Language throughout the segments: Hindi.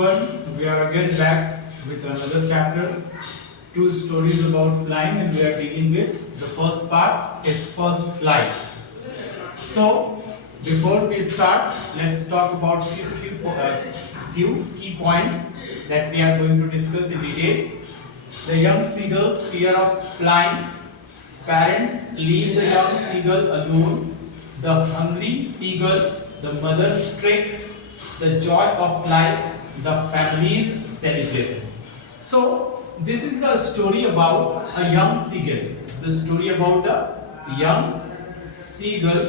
everyone, we are again back with another chapter, two stories about flying, and we are dealing with the first part is first flight. So before we start, let's talk about few key points that we are going to discuss in detail. The young seagull's fear of flying. Parents leave the young seagull alone. The hungry seagull, the mother's trick, the joy of flight, the family's celebration. So this is a story about a young seagull. The story about a young seagull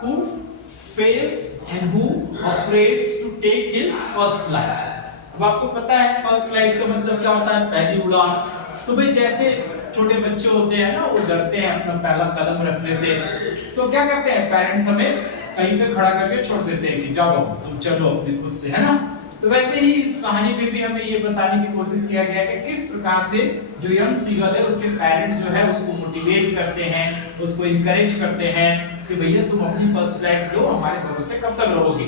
who fails and who afraid to take his first flight. अब आपको पता है फर्स्ट फ्लाइट का मतलब क्या होता है, पहली उड़ान। तो भाई जैसे छोटे बच्चे होते हैं ना, वो डरते हैं अपना पहला कदम रखने से, तो क्या करते हैं पेरेंट्स हमें कहीं पे खड़ा करके छोड़ देते हैं कि जाओ तुम चलो अपने खुद से, है ना। तो वैसे ही इस कहानी में भी हमें ये बताने की कोशिश किया गया है कि किस प्रकार से जो यंग सीगल है उसके पेरेंट्स जो है उसको मोटिवेट करते हैं, उसको इनकरेज करते हैं कि भैया तुम अपनी फर्स्ट फ्लाइट लो, हमारे भरोसे कब तक रहोगे।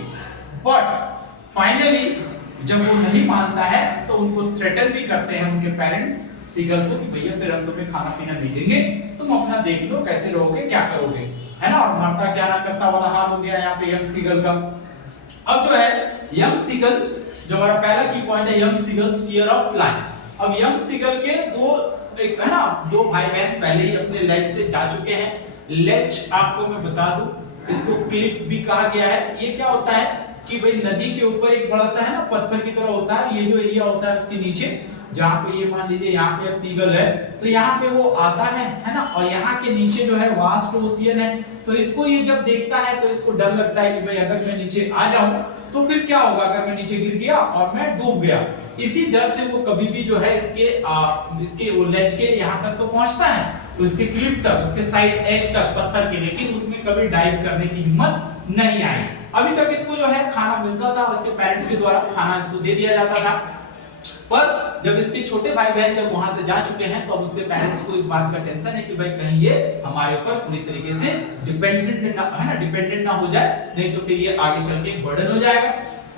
बट फाइनली जब वो नहीं मानता है तो उनको थ्रेटन भी करते हैं उनके पेरेंट्स सीगल को कि भैया फिर हम तुम्हें खाना पीना नहीं देंगे, तुम अपना देख लो कैसे रहोगे, क्या करोगे, है ना। और मरता क्या ना करता वाला हाल हो गया यहाँ पे यंग सीगल का। अब जो है यंग सीगल, जो हमारा पहला की पॉइंट है young seagulls fear of flying. अब यंग सीगल के एक है ना दो भाई बहन पहले ही अपने लेज से जा चुके हैं। लेज आपको मैं बता दूं, इसको क्लिप भी कहा गया है। ये क्या होता है कि भाई नदी के ऊपर एक बड़ा सा है ना पत्थर की तरह होता है, ये जो एरिया होता है उसके नीचे, जहाँ पे ये मान लीजिए यहाँ पे सीगल है तो यहाँ पे वो आता है ना, और यहाँ के नीचे जो है वास्ट ओशियन है। तो इसको ये जब देखता है तो इसको डर लगता है कि भाई अगर मैं नीचे आ जाऊं तो फिर क्या होगा, अगर मैं नीचे गिर गया और मैं डूब गया। इसी डर से वो कभी भी जो है इसके वो लेज के यहाँ तक तो पहुंचता है, तो इसके क्लिप तक, उसके साइड एज तक पत्थर के, लेकिन उसमें कभी डाइव करने की हिम्मत नहीं आई। अभी तक इसको जो है खाना मिलता था, उसके पेरेंट्स के द्वारा खाना इसको दे दिया जाता था। पर जब इसके छोटे भाई बहन जब वहां से जा चुके हैं तो अब उसके पेरेंट्स को इस बात का टेंशन है कि भाई कहीं ये हमारे ऊपर पूरी तरीके से डिपेंडेंट ना हो जाए, नहीं तो फिर ये आगे चल के बर्डन हो जाएगा।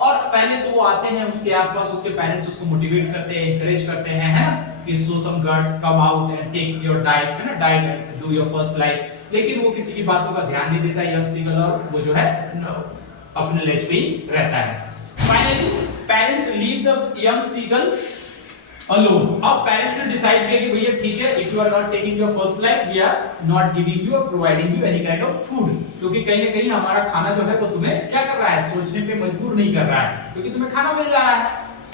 और पहले तो वो आते हैं उसके आसपास, उसके पेरेंट्स उसको मोटिवेट करते हैं, एनकरेज करते हैं, है ना, कि so some girls come out and take your diet, है ना, diet do your first flight. लेकिन वो किसी की बातों का ध्यान नहीं देता यंग सीगल, और वो जो है अपने लेज पे ही रहता है। Finally parents leave the young seagull alone. अब पेरेंट्स ने डिसाइड किया कि भैया ठीक है, if you are not taking your first flight we are not giving you और providing you any kind of food, क्योंकि कहीं ना कहीं हमारा खाना जो है वो तुम्हें क्या कर रहा है, सोचने पे मजबूर नहीं कर रहा है, क्योंकि तुम्हें खाना मिल जा रहा है।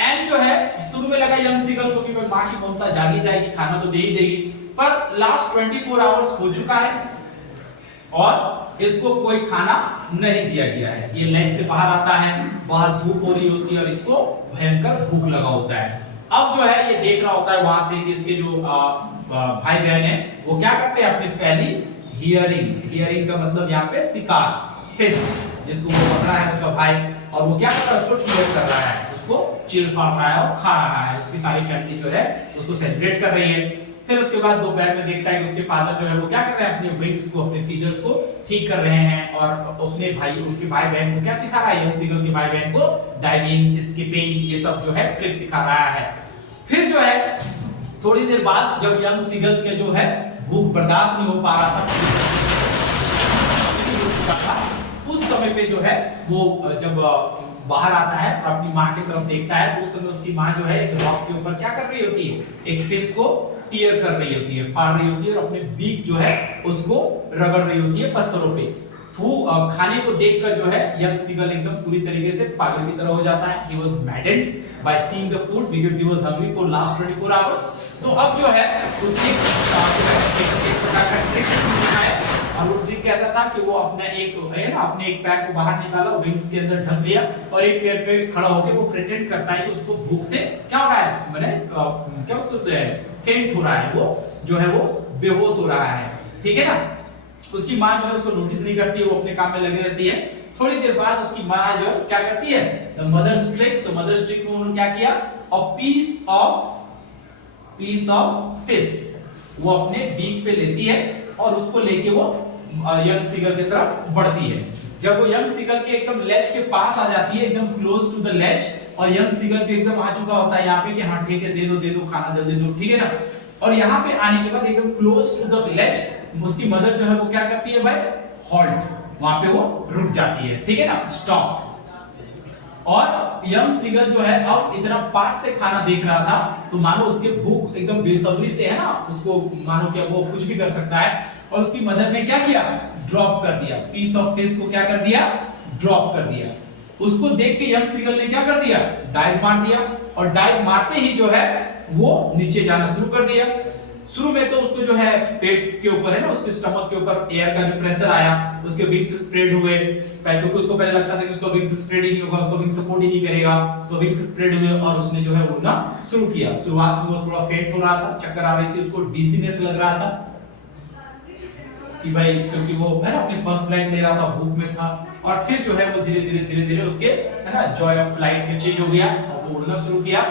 एंड जो है शुरू में लगा यंग सीगल को कि भाई मां की ममता जागी जाएगी, खाना तो दे ही देगी, पर लास्ट 24 आवर्स हो चुका है और इसको कोई खाना नहीं दिया गया है। ये लेज से बाहर आता है, बाहर धूप हो रही होती है और इसको भयंकर भूख लगा होता है। अब जो है ये देख रहा होता है वहां से कि इसके जो भाई बहन है वो क्या करते हैं, अपनी पहली हियरिंग का मतलब यहाँ पे शिकार, फिश, जिसको वो पकड़ा है उसका भाई, और वो क्या कर रहा है, उसको टीयर कर रहा है, उसको चिढ़ा रहा है और खा रहा है। उसकी सारी फैमिली जो है उसको सेलिब्रेट कर रही है। फिर उसके बाद दोपहर में देखता है कि उसके फादर जो है वो क्या कर रहे हैं, अपने विंग्स को, अपने फीदर्स को ठीक कर रहे हैं, और अपने भाई, उनके भाई बहन को क्या सिखा रहा है, यंग सीगल के भाई बहन को डाइविंग, स्किपिंग, ये सब जो है ट्रिक सिखा रहा है। फिर जो है थोड़ी देर बाद जब यंग सीगल के जो है भूख बर्दाश्त नहीं हो पा रहा था, उस समय पे जो है वो जब बाहर आता है और अपनी माँ की तरफ देखता है, तो उस समय उसकी माँ जो है एक रॉक के ऊपर क्या कर रही होती है, एक फिश को टीयर कर रही होती है, फाड़ रही होती है, और अपने बीक जो है उसको रगड़ रही होती है पत्थरों पे। खाने को देखकर जो है यंग सीगल एकदम पूरी तरीके से पागल की तरह हो जाता है। He was maddened by seeing the food because he was hungry for last 24 hours. तो अब जो है उसने एक प्रकार का ट्रिक सीखा है, और वो ट्रिक कैसा था कि वो अपने एक पैर को बाहर निकाला, विंग्स के अंदर ढक लिया, और एक पैर पे खड़ा होकर वो प्रिटेंड करता है कि उसको भूख से क्या हो रहा है, मैंने क्या उसको फेंट हो रहा है, वो जो है वो बेहोश हो रहा है, ठीक है ना। उसकी माँ जो है उसको नोटिस नहीं करती है, वो अपने काम में लगी रहती है। थोड़ी देर बाद उसकी माँ जो है क्या करती है, द मदर्स ट्रिक, तो मदर्स ट्रिक में उन्होंने क्या किया, अ पीस ऑफ फिश वो अपने बीक पे लेती है और उसको लेके वो यंग सीगल की तरफ बढ़ती है। जब वो यंग सीगल के एकदम लेज के पास आ जाती है, एकदम क्लोज टू द लेज, और यंग सीगल भी एकदम आ चुका होता है यहाँ पे कि हाँ ठीक है, दे दो खाना जल्दी दो, ठीक है ना। और यहाँ पे आने के बाद एकदम क्लोज टू द लेज, उसकी मदर जो है वो क्या करती है भाई, हॉल्ट, वहां पे वो रुक जाती है, ठीक है ना, स्टॉप। और यंग सीगल जो है अब इतना पास से खाना देख रहा था, तो मानो उसके भूख एकदम बेसब्री से है ना, उसको मानो कि वो कुछ भी कर सकता है, और उसकी मदर ने क्या किया, ड्रॉप कर दिया, पीस ऑफ फिश को क्या कर दिया, ड्रॉप कर दिया। उसको देख के यंग सीगल ने क्या कर दिया, डाइव मार दिया, और डाइव मारते ही जो है वो नीचे जाना शुरू कर दिया। शुरू में तो उसको जो है पेट के ऊपर है ना, उसके स्टमक के ऊपर एयर का जो प्रेशर आया, उसके विंग्स स्प्रेड हुए, क्योंकि उसको पहले लगता था कि उसका विंग्स स्प्रेड ही नहीं होगा, उसका विंग सपोर्ट ही नहीं करेगा, तो विंग्स स्प्रेड हुए और उसने जो है उड़ना शुरू किया। शुरुआत में वो थोड़ा फेंट हो रहा था, चक्कर आ रही थी, उसको डिजीनेस लग रहा था कि भाई, क्योंकि वो है ना अपनी फर्स्ट फ्लाइट ले रहा था, भूख में था, और फिर जो है वो धीरे धीरे उसके है ना जॉय ऑफ फ्लाइट में चेंज हो गया और वो उड़ना शुरू किया।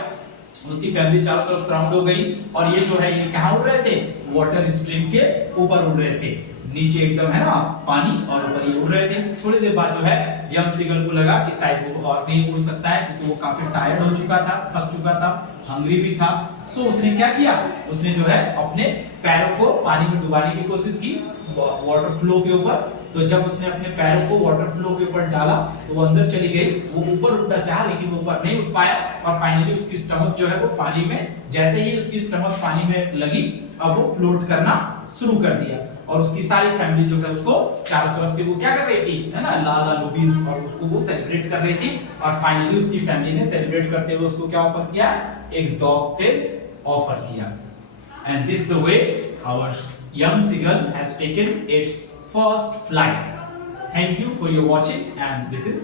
उसकी फैमिली चारों तरफ सराउंड हो गई, और ये जो है ये कहां उड़ रहे थे, वाटर स्ट्रीम के ऊपर उड़ रहे थे, नीचे एकदम है ना पानी, और ऊपर ये उड़ रहे थे। थोड़ी देर बाद जो है यंग सीगल को लगा कि शायद वो और नहीं उड़ सकता है, क्योंकि वो काफी टायर्ड हो चुका था, थक चुका था, हंग्री भी था। सो उसने क्या किया, उसने जो है अपने पैरों को पानी में डुबाने की कोशिश की वाटर फ्लो के ऊपर। तो जब उसने अपने पैरों को वाटर फ्लो के ऊपर डाला तो वो अंदर चली गई, वो ऊपर उठना चाहा लेकिन वो ऊपर नहीं उठ पाया, और फाइनली उसकी स्टमक जो है वो पानी में, जैसे ही उसकी स्टमक पानी में लगी, अब वो फ्लोट करना शुरू कर दिया, और उसकी सारी फैमिली जो है उसको चारों तरफ से वो क्या कर रही थी, है ना, लाला लुबीस, और उसको वो सेलिब्रेट कर रही थी। और फाइनली उसकी फैमिली ने सेलिब्रेट करते हुए उसको क्या ऑफर किया, एक डॉग फिश ऑफर किया। And this the way our young seagull has taken its first flight. Thank you for your watching, and this is